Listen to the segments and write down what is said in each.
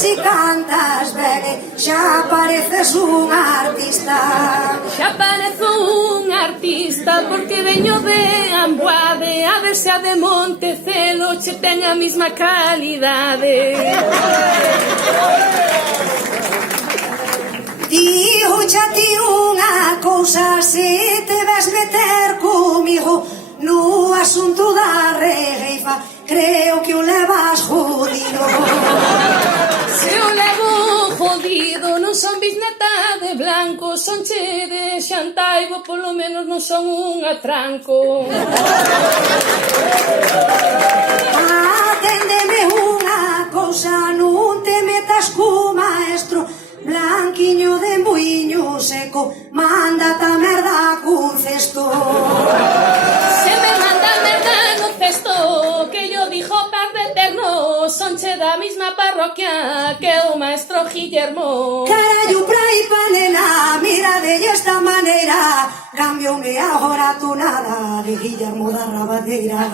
si cantas ben, xa pareces un artista. Xa parezo un artista porque veño de Amboade, a ver se a de Montecelo che ten a mesma calidade. Digo xa ti unha cousa, se te ves meter comigo no asunto da regueifa, creo que o levas jodido. Se o levo jodido, non son bisneta de blanco, son che de Xantaibo, polo menos non son un atranco. Aténdeme unha cousa, non te metas co maestro Blanquiño de Muiño Seco, mándate a merda cun cesto. Se me manda merda no cesto, que yo dijo Padre Eterno, son che da mesma parroquia que o maestro Guillermo. Carallo, pra pa nena, mira de esta maneira, cambioume agora tu nada de Guillermo da Rabadeira.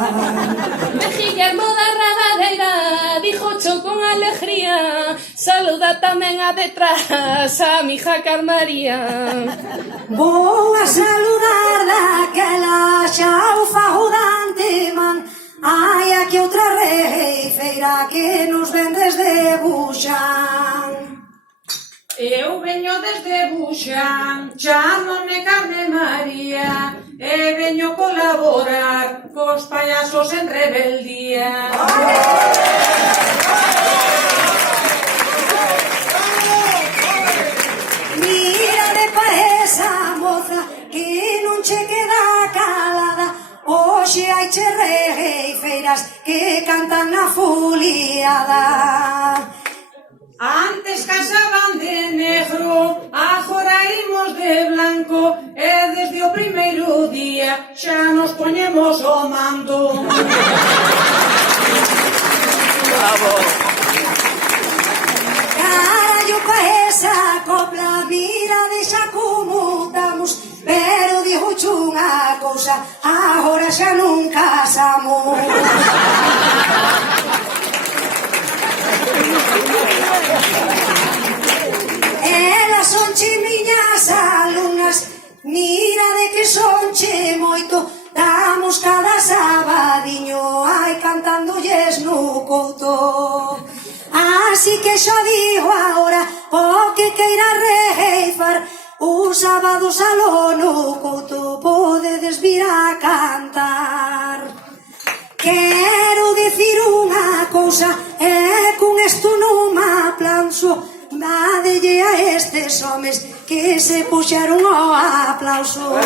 De Guillermo da Rabadeira, dijo cho con alegría, saluda tamén a detrás a mi hija Carmaría. Vou a saludar daquela xa o fago de antemán. Hai aquí outra regueifeira que nos ven desde Buxán. Eu veño desde Buxán, chámame Carme María, e veño colaborar cos payasos en rebeldía. Mira de pa esa moza que non che queda calada. Hoxe hai che regueifeiras que cantan na foliada. Antes casaban de negro, agora imos de blanco, e desde o primeiro día xa nos poñemos o mando. Bravo. Carallo pa esa copla, mira deixa como estamos, pero digo unha cousa, agora xa non casamos. Elas son che miñas alumnas, mira de que son che moito, damos cada sabadiño, ai cantándolles no couto. Así que xo digo agora, o que queira regueifar, o sábado salón no couto podedes vir a cantar. Quero dicir unha cousa, e con esto non me aplauso, dádelle a estes homes que se puxaron ao aplauso.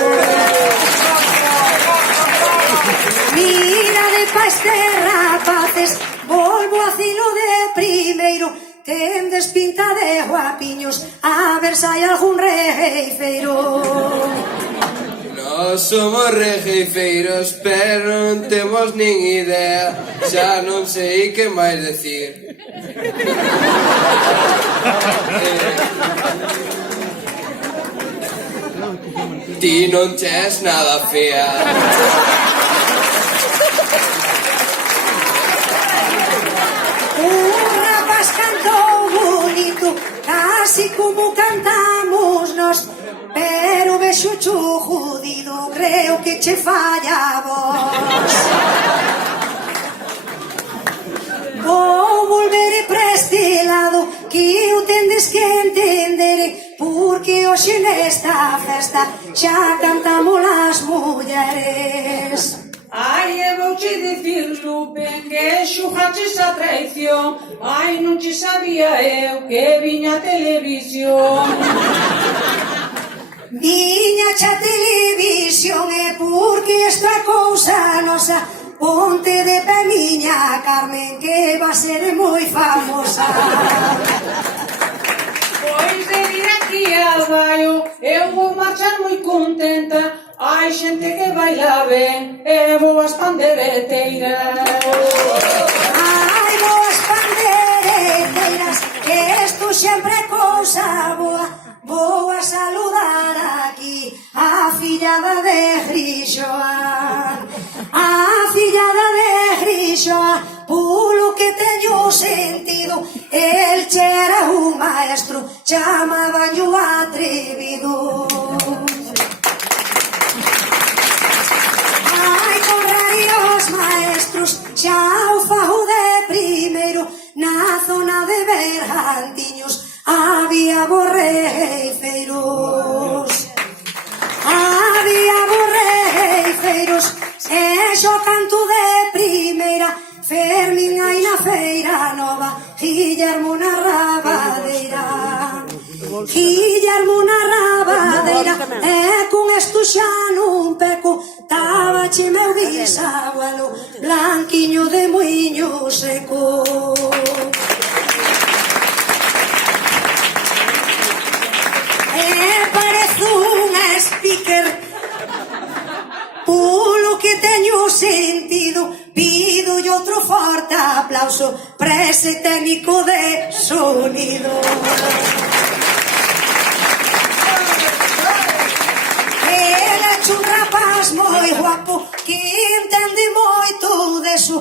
Mira de pa estes rapaces, volvo a cilo de primeiro, tendes pinta de guapiños, a ver se hai algún regueifeiro. Nós somos regueifeiros, pero non temos nin idea, xa non sei que máis decir. Ti non ches nada fea. Un rapaz cantou bonito, casi como cantamos nós, pero vexo chu jodido, creo que che falla a voz. Vou volver para este lado, que o tendes que entender, porque hoxe nesta festa xa cantamos as mulleres. Ai, e vouche dicir, Lupe, que xugaches a traición. Ai, non che sabía eu que viña a televisión. Viña xa televisión é porque esta cousa nosa, ponte de pé miña Carmen, que va a ser moi famosa. Pois de vir aquí ao baio, eu vou marchar moi contenta. Hai xente que baila ben, e boas pandereteiras. Ai, boas pandereteiras, que isto sempre é cousa boa. Vou a saludar aquí a fillada de Grixoa. A fillada de Grixoa, polo que teño sentido. El che era un maestro, chamabanllo atrevido. Ai, correi os maestros, xa o fago de primeiro. Na zona de Bergantiños había borreifeiros. Había borreifeiros, e xo canto de primeira. Fermín hai na feira nova, Guillermo na rabadeira. Guillermo na rabadeira, e con esto xa non peco. Tabache meu bisabuelo, blanquiño de muiño seco. Parece un speaker, polo que teño sentido. Pido outro forte aplauso para ese técnico de sonido. Ele é un rapaz moi guapo que entende moito deso.